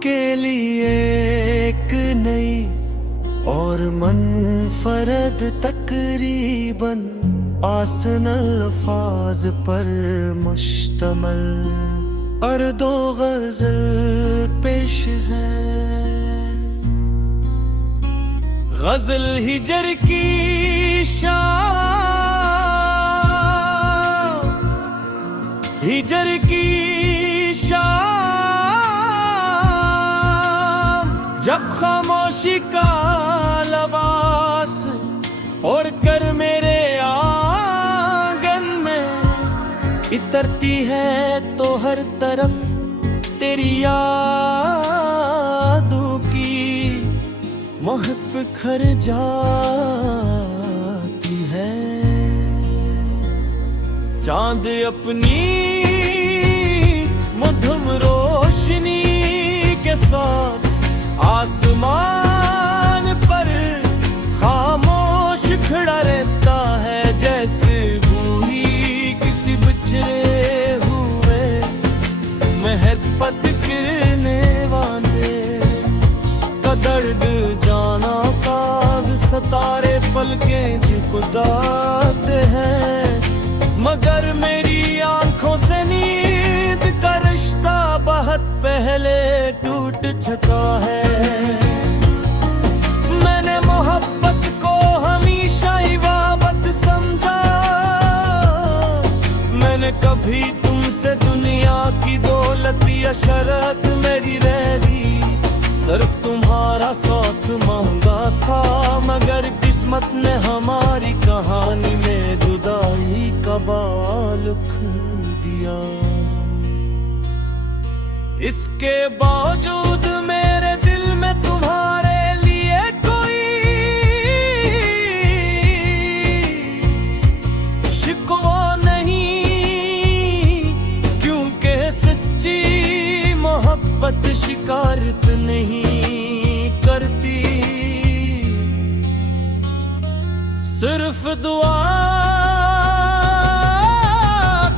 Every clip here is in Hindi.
आपके लिए एक नई और मनफरद तकरीबन आसन अल्फाज पर मुश्तमल और दो गज़ल पेश है। गज़ल हिजर की शाम, हिजर की शाम, जब खामोशी का लबास ओढ़ कर मेरे आंगन में इतरती है तो हर तरफ तेरी यादों की महक बिखर जाती है। चांद अपनी मधुम रोशनी के साथ आसमान पर खामोश खड़ा रहता है, जैसे बूढ़ी किसी बिछड़े हुए महर पत गिरने वाले का दर्द जाना काग सतारे पलकें झुकदाते हैं, मगर मेरी आंखों से नींद का रिश्ता बहुत पहले टूट चुका है। मैंने मोहब्बत को हमेशा इबादत समझा, मैंने कभी तुमसे दुनिया की दौलत या शरत मेरी रही, सिर्फ तुम्हारा साथ मांगा था, मगर किस्मत ने हमारी कहानी में जुदाई का बाल लिख दिया। इसके बावजूद मेरे दिल में तुम्हारे लिए कोई शिकवा नहीं, क्योंकि सच्ची मोहब्बत शिकायत नहीं करती, सिर्फ दुआ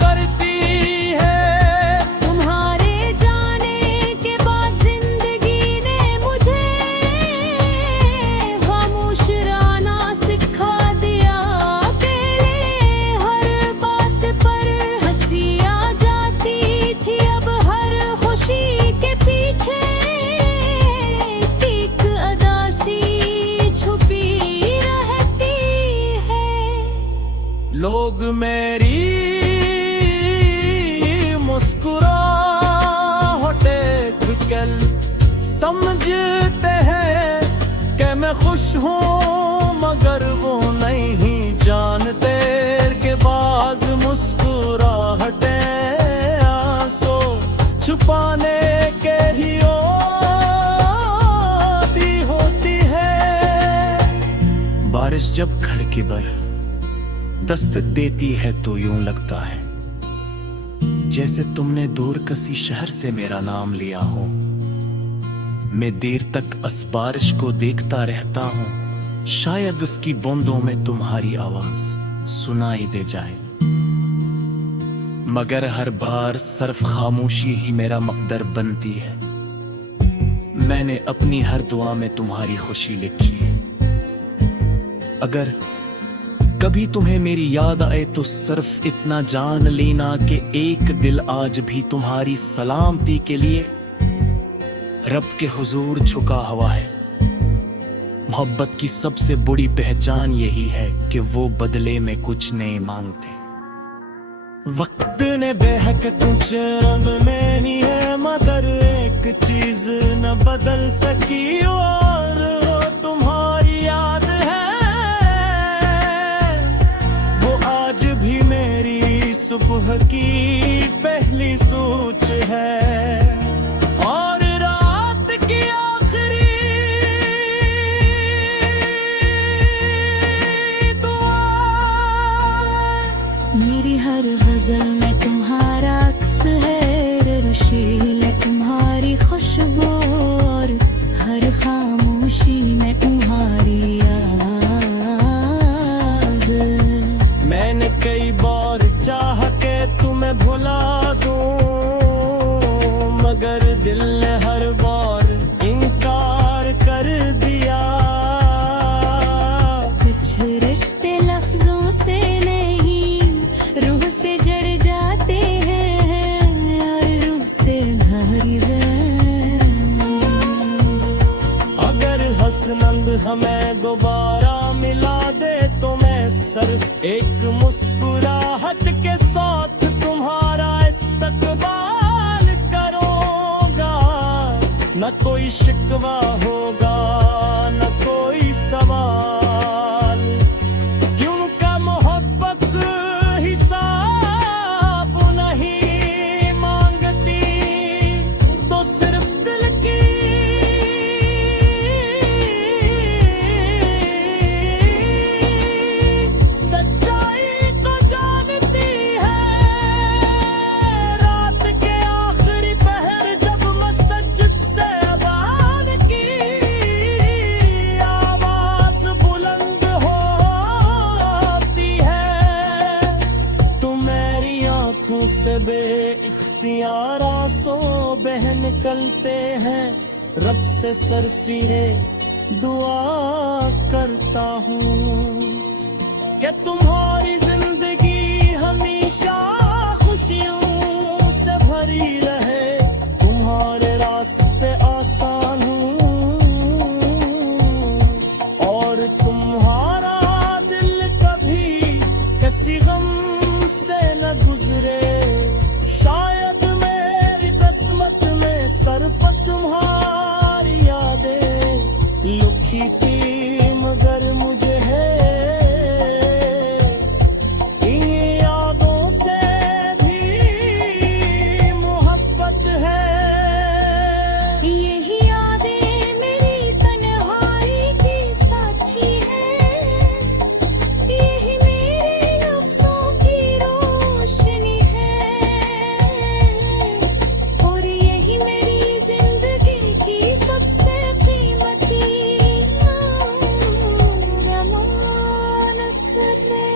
करती है। तुम्हारे जाने के बाद जिंदगी ने मुझे खामोश रहना सिखा दिया, अकेले हर बात पर हंसी आ जाती थी, अब हर खुशी के पीछे एक अदासी छुपी रहती है। लोग मेरी मुस्कुराहट कल समझते हैं कि मैं खुश हूँ, मगर वो नहीं जानते कि बाज मुस्कुराहटें आंसू छुपाने के ही ओती होती है। बारिश जब खड़की पर दस्त देती है तो यूं लगता है जैसे तुमने दूर किसी शहर से मेरा नाम लिया हो। मैं देर तक इस बारिश को देखता रहता हूँ, शायद उसकी बूंदों में तुम्हारी आवाज सुनाई दे जाए, मगर हर बार सिर्फ खामोशी ही मेरा मकदर बनती है। मैंने अपनी हर दुआ में तुम्हारी खुशी लिखी है, अगर कभी तुम्हें मेरी याद आए तो सिर्फ इतना जान लेना कि एक दिल आज भी तुम्हारी सलामती के लिए रब के हुजूर झुका हुआ है। मोहब्बत की सबसे बड़ी पहचान यही है कि वो बदले में कुछ नहीं मांगते। वक्त ने बेहक कुछ रंग में नहीं है, मगर एक चीज न बदल सकी और वो तुम्हारी याद है। आज भी मेरी सुबह की पहली सोच है और रात की आखिरी दुआ। मेरी हर गजल में तुम्हारा अक्स है, रशीला तुम्हारी खुशबू और हर खामोशी में तुम्हारी आवाज़। मैंने कई बार चाह के तुम्हें भुला दूं, मगर दिल ने हर बार नंद हमें दोबारा मिला दे तो मैं सिर्फ एक मुस्कुराहट के साथ तुम्हारा इस्तकबाल करूंगा। न कोई शिकवा होगा न कोई सवाल, क्योंकि मोहब्बत हिसाब नहीं मांगती, तो सिर्फ दिल की सच्चाई को जानती है। रात के आखिरी पहर जब मस्जिद से अज़ान की आवाज बुलंद होती है, तो मेरी आंखों से बेइख्तियार आंसू बह निकलते हैं। रब से सरफिरे दुआ करता हूँ कि तुम्हारी जिंदगी हमेशा खुशियों से भरी रहे, तुम्हारे रास्ते आसान हों और तुम्हारा दिल कभी किसी गम से न गुजरे। शायद मेरी किस्मत में सिर्फ तुम्हारी यादें लिखी थी, मगर मुझे है इन यादों से भी मोहब्बत है। यही यादें मेरी तन्हाई की साथी है, यही मेरे लफ्ज़ों की रोशनी है, और यही मेरी जिंदगी की सबसे कीमती ज़मानत है।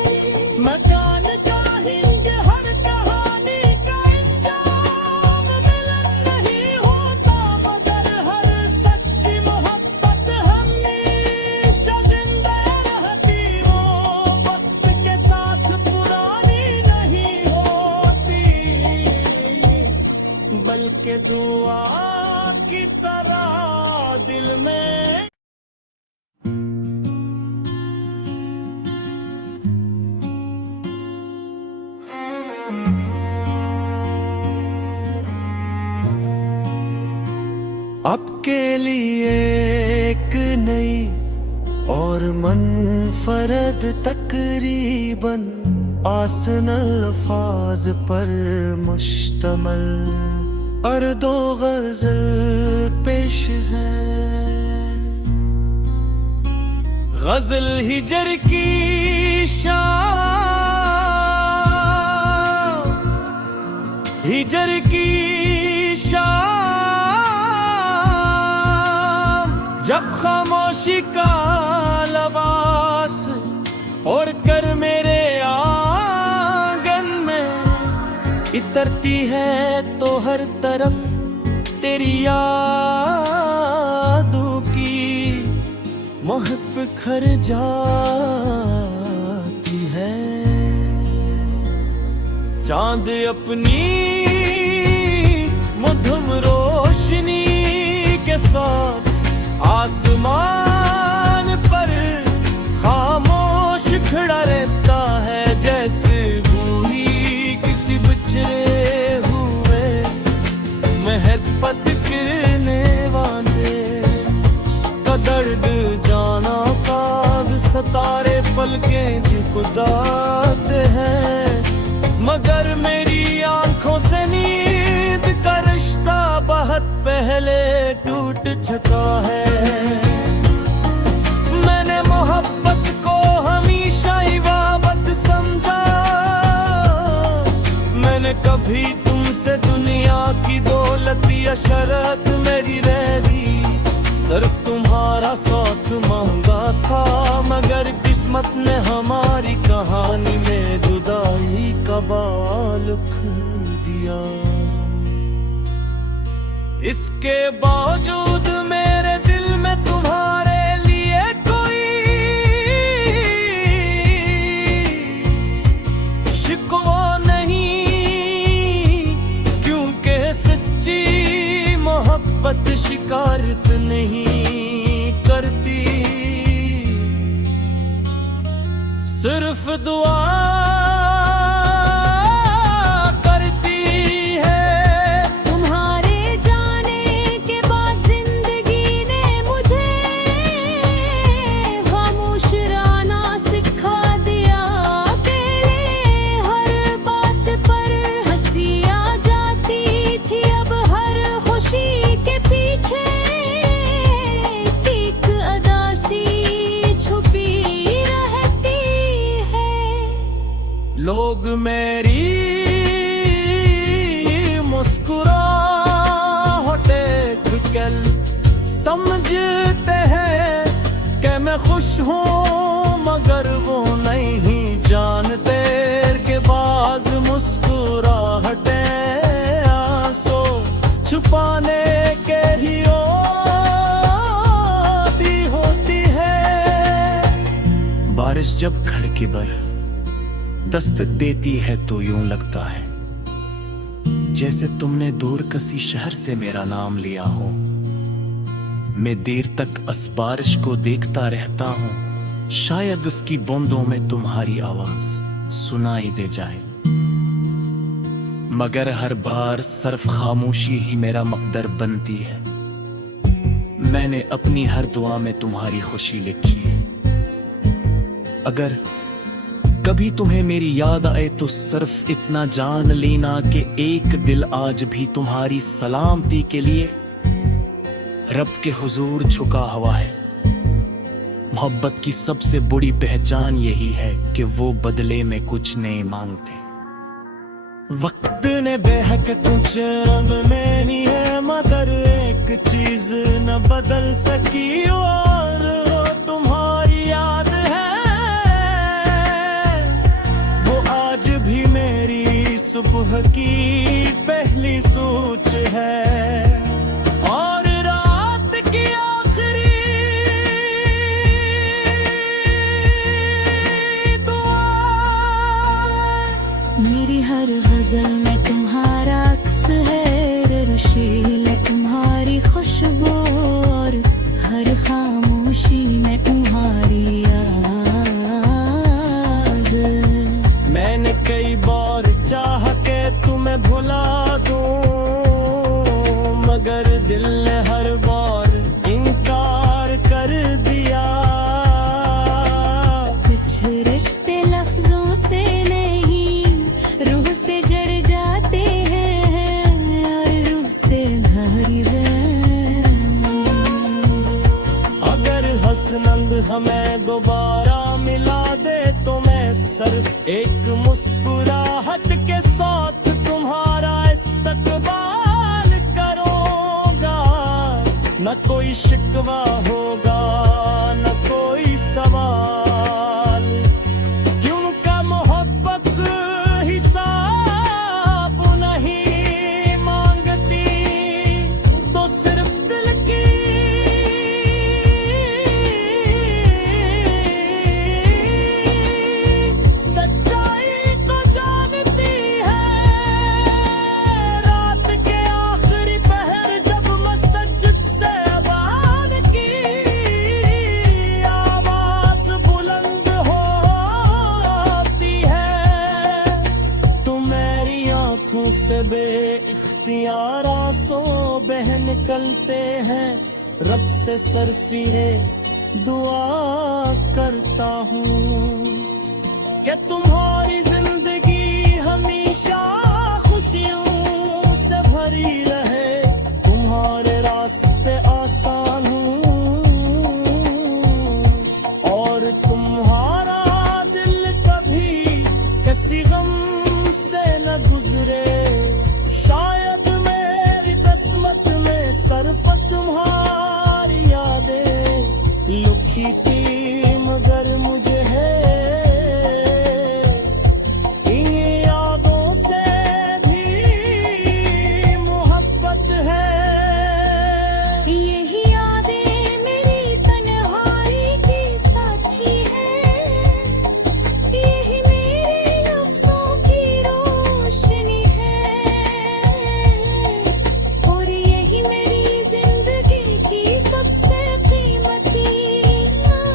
मकान चाहेंगे हर कहानी का इंजाम मिलन नहीं होता, मगर हर सच्ची मोहब्बत हमेशा जिंदा रहती। वो वक्त के साथ पुरानी नहीं होती, बल्कि दुआ की तरह दिल में। अब के लिए एक नई और मनफरद तकरीबन आसन अल्फाज पर मुश्तमल और दो गजल पेश है। गजल हिजर की शाम, हिजर की शाम, जब खामोशी का लबास और कर मेरे आंगन में इतरती है, तो हर तरफ तेरी यादों की महक बिखर जाती है। चांद अपनी मधुम रोशनी के साथ आसमान पर खामोश खड़ा रहता है, जैसे बूढ़ी किसी बिछड़े हुए महबत गिरने वाले का दर्द जाना काग सतारे पलके झुकदाते हैं, मगर मेरी आंखों से नींद का रिश्ता बहुत पहले टूट चुका है। मैंने मोहब्बत को हमेशा इबादत समझा, मैंने कभी तुमसे दुनिया की दौलत या शरत मेरी रही, सिर्फ तुम्हारा साथ मांगा था, मगर किस्मत ने हमारी कहानी में जुदाई का बाल लिख दिया। इसके बावजूद मेरे दिल में तुम्हारे लिए कोई शिकवा नहीं, क्योंकि सच्ची मोहब्बत शिकायत नहीं करती। सिर्फ दुआ करती है। तुम्हारे जाने के बाद जिंदगी ने मुझे खामोश रहना सिखा दिया। अकेले हर बात पर हंसी आ जाती थी, अब हर खुशी के पीछे एक अदासी छुपी रहती है। लोग मेरी मुस्कुराहट देख समझते हैं कि मैं खुश हूँ, मगर वो नहीं जानते कि बाज मुस्कुराहटें आंसू छुपाने के ही ओती होती है। बारिश जब खड़के पर दस्तक देती है तो यूं लगता है जैसे तुमने दूर किसी शहर से मेरा नाम लिया हो। मैं देर तक इस बारिश को देखता रहता हूँ, शायद उसकी बूंदों में तुम्हारी आवाज सुनाई दे जाए। मगर हर बार सिर्फ खामोशी ही मेरा मकदर बनती है। मैंने अपनी हर दुआ में तुम्हारी खुशी लिखी है। अगर कभी तुम्हें मेरी याद आए तो सिर्फ इतना जान लेना कि एक दिल आज भी तुम्हारी सलामती के लिए रब के हुजूर झुका हुआ है। मोहब्बत की सबसे बड़ी पहचान यही है कि वो बदले में कुछ नहीं मांगते। वक्त ने बेहक कुछ रंग में नहीं है, मगर एक चीज न बदल सकी और वो तुम्हारी याद है। वो आज भी मेरी सुबह की पहली सोच है और रात की आखिरी दुआ। मेरी हर गजल में तुम्हारा अक्स है, रशीले तुम्हारी खुशबू और हर खामोशी में तुम्हारी आवाज़। मैंने कई बार चाह के तुम्हें भुला दूं, मगर दिल ने हर बार इनकार कर दिया। कुछ रिश्ते लफ्जों से नहीं रूह से जड़ जाते हैं और रूह से धरी है। अगर हसनंद हमें दोबारा मिला दे तो मैं सिर्फ एक मुस्कुराहट के साथ तुम्हारा इस्तकबाल करूंगा। न कोई शिकवा होगा न कोई सवाल, क्योंकि मोहब्बत हिसाब नहीं मांगती, तो सिर्फ दिल की सच्चाई को जानती है। रात के आखिरी पहर जब मस्जिद से अज़ान की आवाज बुलंद होती है, तो मेरी आंखों से बेइख्तियार आंसू बह निकलते हैं। रब से सरफिरे दुआ करता हूँ कि तुम्हारी जिंदगी हमेशा खुशियों से भरी रहे, तुम्हारे रास्ते आसान हों और तुम्हारा दिल कभी किसी गम से न गुजरे। शायद मेरी किस्मत में सिर्फ तुम्हारी यादें लिखी थी, मगर मुझे है इन यादों से भी मोहब्बत है। यही यादें मेरी तन्हाई की साथी है, यही मेरे लफ्जों की रोशनी है और यही मेरी जिंदगी की सबसे कीमती याद।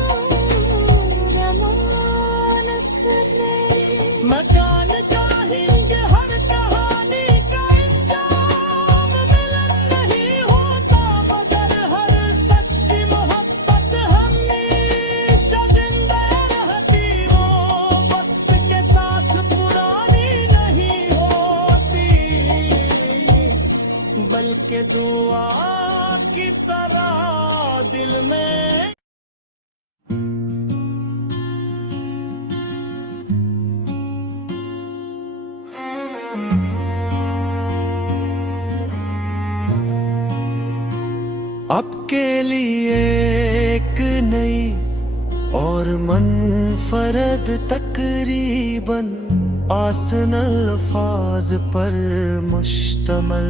के लिए एक नई और मनफरद तकरीबन आसन अल्फाज पर मुश्तमल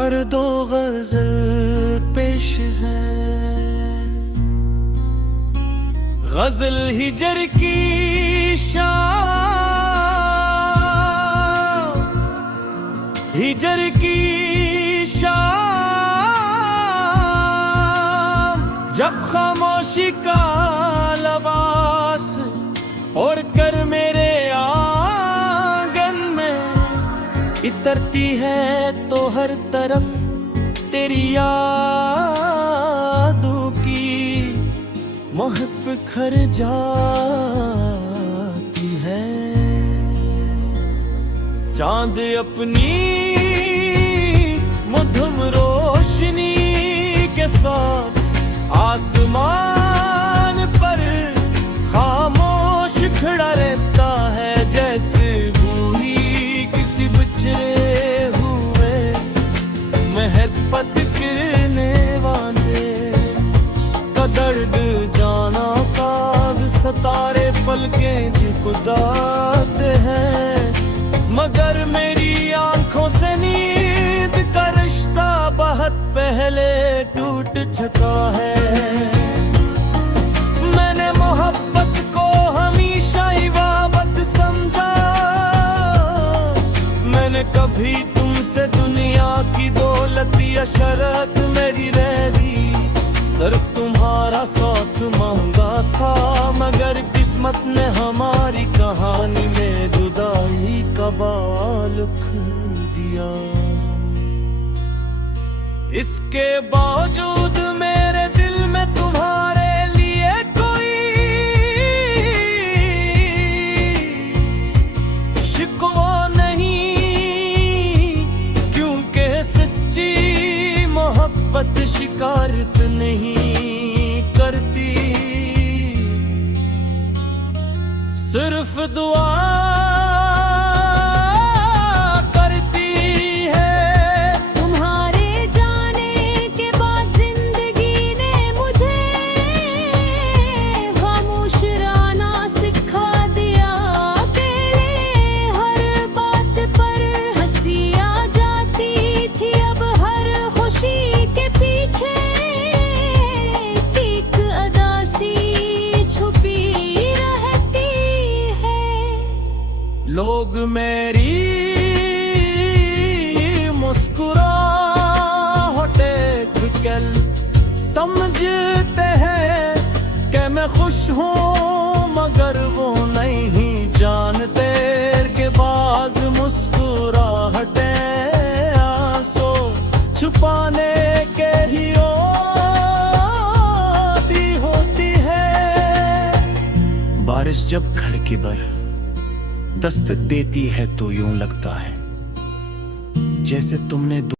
और दो गजल पेश है। गजल हिजर की शाम, हिजर की शाम, जब खामोशी का लबास और कर मेरे आंगन में इतरती है तो हर तरफ तेरी यादों की महक बिखर जाती है। चांद अपनी मधुम रोशनी के साथ आसमान पर खामोश खड़ा रहता है, जैसे बूढ़ी किसी बिछड़े हुए महबत गिरने वाले का दर्द जाना काग सतारे पलके झुकदाते हैं, मगर मेरी आंखों से नींद का रिश्ता बहुत पहले टूट चुका है। मैंने मोहब्बत को हमेशा इबादत समझा, मैंने कभी तुमसे दुनिया की दौलत या शरत मेरी रह दी, सिर्फ तुम्हारा साथ मांगा था, मगर किस्मत ने हमारी कहानी में जुदाई का बाल लिख दिया। इसके बावजूद मेरे दिल में तुम्हारे लिए कोई शिकवा नहीं, क्योंकि सच्ची मोहब्बत शिकायत नहीं करती, सिर्फ दुआ करती है। तुम्हारे जाने के बाद जिंदगी ने मुझे खामोश रहना सिखा दिया, अकेले हर बात पर हंसी आ जाती थी, अब हर खुशी के पीछे एक अदासी छुपी रहती है। लोग मेरी मुस्कुराहटें कल समझते हैं कि मैं खुश हूँ, मगर वो नहीं जानते कि बाज मुस्कुराहटें आंसू छुपाने के ही ओती होती है। बारिश जब घर के बर दस्तक देती है तो यूं लगता है जैसे तुमने